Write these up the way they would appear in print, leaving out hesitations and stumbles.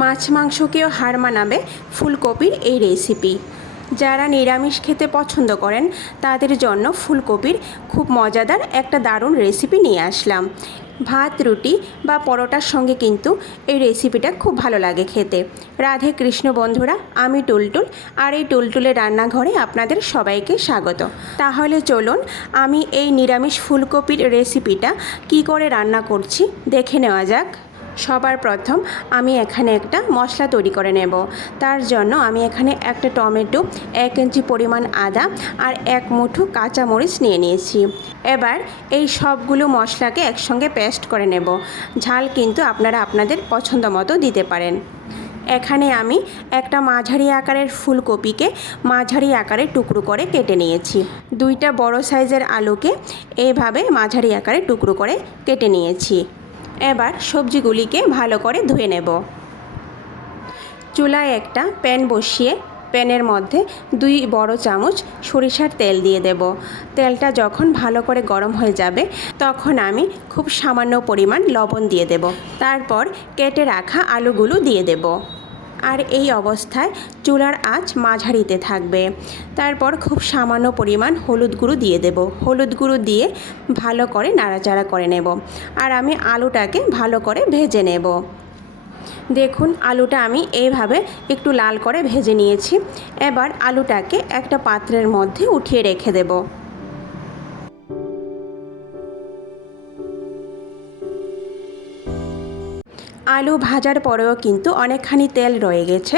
মাছ মাংসকেও হার মানাবে ফুলকপির এই রেসিপি। যারা নিরামিষ খেতে পছন্দ করেন তাদের জন্য ফুলকপির খুব মজাদার একটা দারুণ রেসিপি নিয়ে আসলাম। ভাত, রুটি বা পরোটার সঙ্গে কিন্তু এই রেসিপিটা খুব ভালো লাগে খেতে। রাধে কৃষ্ণ বন্ধুরা, আমি টুলটুল, আর এই টুলটুলের রান্নাঘরে আপনাদের সবাইকে স্বাগত। তাহলে চলুন আমি এই নিরামিষ ফুলকপির রেসিপিটা কি করে রান্না করছি দেখে নেওয়া যাক। সবার প্রথম আমি এখানে একটা মশলা তৈরি করে নেব। তার জন্য আমি এখানে একটা টমেটো, 1 ইঞ্চি পরিমাণ আদা আর 1 মুঠো কাঁচামরিচ নিয়ে নিয়েছি। এবার এই সবগুলো মশলাকে একসঙ্গে পেস্ট করে নেব। ঝাল কিন্তু আপনারা আপনাদের পছন্দ মতো দিতে পারেন। এখানে আমি একটা মাঝারি আকারের ফুলকপিকে মাঝারি আকারে টুকরো করে কেটে নিয়েছি। 2টা বড় সাইজের আলুকে এইভাবে মাঝারি আকারে টুকরো করে কেটে নিয়েছি। এবার সবজিগুলিকে ভালো করে ধুয়ে নেব। চুলায় একটা প্যান বসিয়ে প্যানের মধ্যে 2 বড় চামচ সরিষার তেল দিয়ে দেব। তেলটা যখন ভালো করে গরম হয়ে যাবে তখন আমি খুব সামান্য পরিমাণ লবণ দিয়ে দেব। তারপর কেটে রাখা আলুগুলো দিয়ে দেব। আর এই অবস্থায় চুলার আঁচ মাঝারিতে থাকবে। তারপর খুব সামান্য পরিমাণ হলুদ গুঁড়ো দিয়ে দেব। হলুদ গুঁড়ো দিয়ে ভালো করে নাড়াচাড়া করে নেব। আর আমি আলুটাকে ভালো করে ভেজে নেব। দেখুন, আলুটা আমি এইভাবে একটু লাল করে ভেজে নিয়েছি। এবার আলুটাকে একটা পাত্রের মধ্যে উঠিয়ে রেখে দেব। আলু ভাজার পরেও কিন্তু অনেকখানি তেল রয়ে গেছে।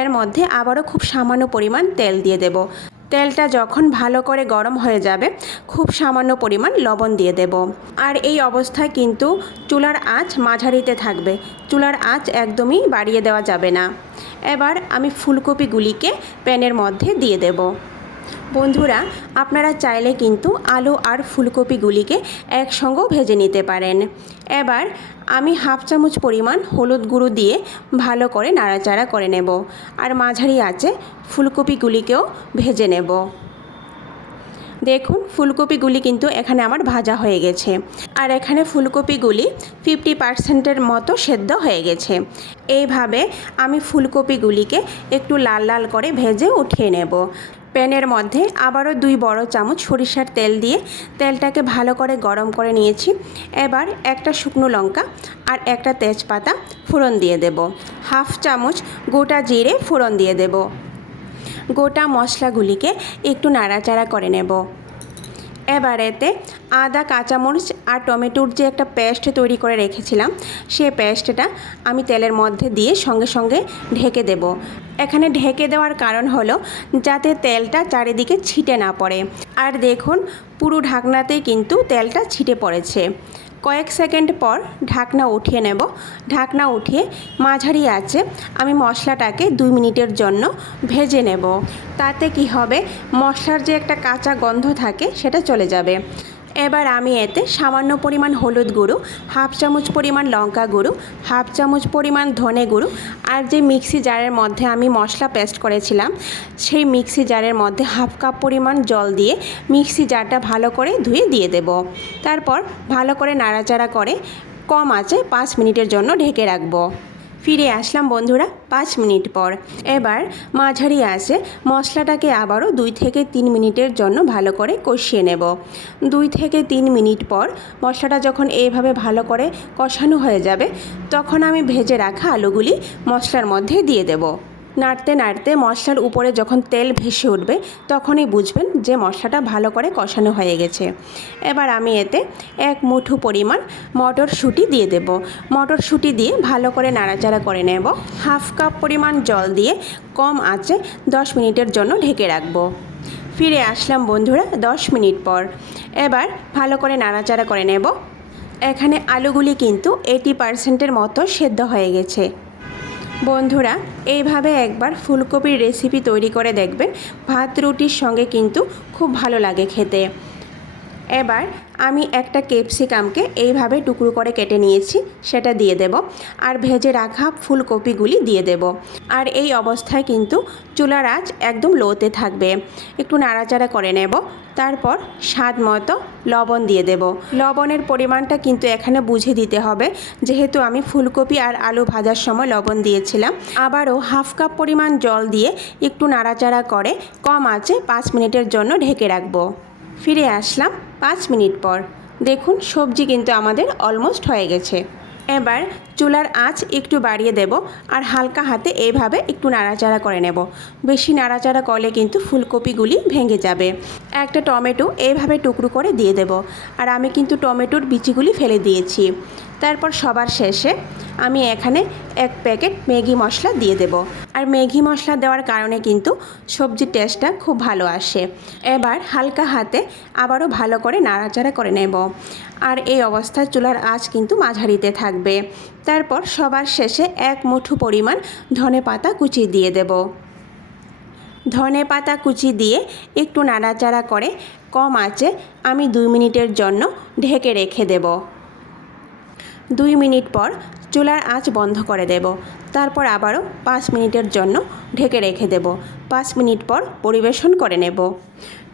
এর মধ্যে আবারও খুব সামান্য পরিমাণ তেল দিয়ে দেব। তেলটা যখন ভালো করে গরম হয়ে যাবে খুব সামান্য পরিমাণ লবণ দিয়ে দেব। আর এই অবস্থায় কিন্তু চুলার আঁচ মাঝারিতে থাকবে। চুলার আঁচ একদমই বাড়িয়ে দেওয়া যাবে না। এবার আমি ফুলকপিগুলিকে প্যানের মধ্যে দিয়ে দেব। বন্ধুরা, আপনারা চাইলে কিন্তু আলু আর ফুলকপিগুলিকে একসঙ্গেও ভেজে নিতে পারেন। এবার আমি 1/2 চামচ পরিমাণ হলুদ গুঁড়ো দিয়ে ভালো করে নাড়াচাড়া করে নেব। আর মাঝারি আঁচে ফুলকপিগুলিকেও ভেজে নেব। দেখুন, ফুলকপিগুলি কিন্তু এখানে আমার ভাজা হয়ে গেছে। আর এখানে ফুলকপিগুলি 50% মতো সেদ্ধ হয়ে গেছে। এইভাবে আমি ফুলকপিগুলিকে একটু লাল লাল করে ভেজে উঠিয়ে নেব। প্যানের মধ্যে আবারও 2 বড় চামচ সরিষার তেল দিয়ে তেলটাকে ভালো করে গরম করে নিয়েছি। এবার একটা শুকনো লঙ্কা আর একটা তেজপাতা ফোড়ন দিয়ে দেব। 1/2 চামচ গোটা জিরে ফোড়ন দিয়ে দেব। গোটা মশলাগুলিকে একটু নাড়াচাড়া করে নেব। এবার এতে আদা, কাঁচামরিচ আর টমেটোর যে একটা পেস্ট তৈরি করে রেখেছিলাম সেই পেস্টটা আমি তেলের মধ্যে দিয়ে সঙ্গে সঙ্গে ঢেকে দেব। এখানে ঢেকে দেওয়ার কারণ হলো যাতে তেলটা চারিদিকে ছিটে না পড়ে। আর দেখুন, পুরো ঢাকনাতেই কিন্তু তেলটা ছিটে পড়েছে। কয়েক সেকেন্ড পর ঢাকনা উঠিয়ে নেব। ঢাকনা উঠিয়ে মাঝারি আঁচে আমি মশলাটাকে 2 মিনিটের জন্য ভেজে নেব। তাতে কি হবে, মশলার যে একটা কাঁচা গন্ধ থাকে সেটা চলে যাবে। এবার আমি এতে সামান্য পরিমাণ হলুদ গুঁড়ো, 1/2 চামচ পরিমাণ লঙ্কা গুঁড়ো, 1/2 চামচ পরিমাণ ধনে গুঁড়ো আর যে মিক্সি জারের মধ্যে আমি মশলা পেস্ট করেছিলাম সেই মিক্সি জারের মধ্যে 1/2 কাপ পরিমাণ জল দিয়ে মিক্সি জারটা ভালো করে ধুয়ে দিয়ে দেব। তারপর ভালো করে নাড়াচাড়া করে কম আঁচে 5 মিনিটের জন্য ঢেকে রাখবো। ফিরে আসলাম বন্ধুরা 5 মিনিট পর। এবার মাঝারি আঁচে মশলাটাকে আবারও 2 থেকে 3 মিনিটের জন্য ভালো করে কষিয়ে নেব। 2 থেকে 3 মিনিট পর মশলাটা যখন এইভাবে ভালো করে কষানো হয়ে যাবে তখন আমি ভেজে রাখা আলুগুলি মশলার মধ্যে দিয়ে দেব। নাড়তে নাড়তে মশলার উপরে যখন তেল ভেসে উঠবে তখনই বুঝবেন যে মশলাটা ভালো করে কষানো হয়ে গেছে। এবার আমি এতে 1 মুঠো পরিমাণ মটরশুঁটি দিয়ে দেব। মটরশুঁটি দিয়ে ভালো করে নাড়াচাড়া করে নেব। 1/2 কাপ পরিমাণ জল দিয়ে কম আঁচে 10 মিনিটের জন্য ঢেকে রাখবো। ফিরে আসলাম বন্ধুরা 10 মিনিট পর। এবার ভালো করে নাড়াচাড়া করে নেব। এখানে আলুগুলি কিন্তু 80% মতো সেদ্ধ হয়ে গেছে। বন্ধুরা, এইভাবে একবার ফুলকপির রেসিপি তৈরি করে দেখবেন। ভাত রুটির সঙ্গে কিন্তু খুব ভালো লাগে খেতে। এবার আমি একটা ক্যাপসিকামকে এইভাবে টুকরো করে কেটে নিয়েছি, সেটা দিয়ে দেব। আর ভেজে রাখা ফুলকপিগুলি দিয়ে দেব। আর এই অবস্থায় কিন্তু চুলার আঁচ একদম লোতে থাকবে। একটু নাড়াচাড়া করে নেব। তারপর স্বাদ মতো লবণ দিয়ে দেব। লবণের পরিমাণটা কিন্তু এখানে বুঝে দিতে হবে, যেহেতু আমি ফুলকপি আর আলু ভাজার সময় লবণ দিয়েছিলাম। আবারও হাফ কাপ পরিমাণ জল দিয়ে একটু নাড়াচাড়া করে কম আঁচে 5 মিনিটের জন্য ঢেকে রাখবো। ফিরে আসলাম 5 মিনিট পর। দেখুন সবজি কিন্তু আমাদের অলমোস্ট হয়ে গেছে। এবার চুলার আঁচ একটু বাড়িয়ে দেব আর হালকা হাতে এইভাবে একটু নাড়াচাড়া করে নেব। বেশি নাড়াচাড়া করলে কিন্তু ফুলকপিগুলি ভেঙে যাবে। একটা টমেটো এইভাবে টুকরো করে দিয়ে দেব। আর আমি কিন্তু টমেটোর বিচিগুলি ফেলে দিয়েছি। তারপর সবার শেষে আমি এখানে 1 প্যাকেট ম্যাগি মশলা দিয়ে দেব। আর ম্যাগি মশলা দেওয়ার কারণে কিন্তু সবজির টেস্টটা খুব ভালো আসে। এবার হালকা হাতে আবারও ভালো করে নাড়াচাড়া করে নেব। আর এই অবস্থায় চুলার আঁচ কিন্তু মাঝারিতে থাকবে। তারপর সবার শেষে 1 মুঠো পরিমাণ ধনেপাতা কুচি দিয়ে দেব। ধনেপাতা কুচি দিয়ে একটু নাড়াচাড়া করে কম আঁচে আমি 2 মিনিটের জন্য ঢেকে রেখে দেব। 2 মিনিট পর চুলার আঁচ বন্ধ করে দেব। তারপর আবারও 5 মিনিটের জন্য ঢেকে রেখে দেব। 5 মিনিট পর পরিবেশন করে নেব।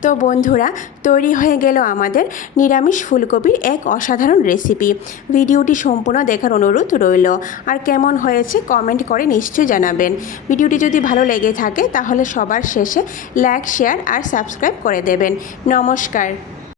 তো বন্ধুরা, তৈরি হয়ে গেল আমাদের নিরামিষ ফুলকপির এক অসাধারণ রেসিপি। ভিডিওটি সম্পূর্ণ দেখার অনুরোধ রইল। আর কেমন হয়েছে কমেন্ট করে নিশ্চয়ই জানাবেন। ভিডিওটি যদি ভালো লেগে থাকে তাহলে সবার শেষে লাইক, শেয়ার আর সাবস্ক্রাইব করে দেবেন। নমস্কার।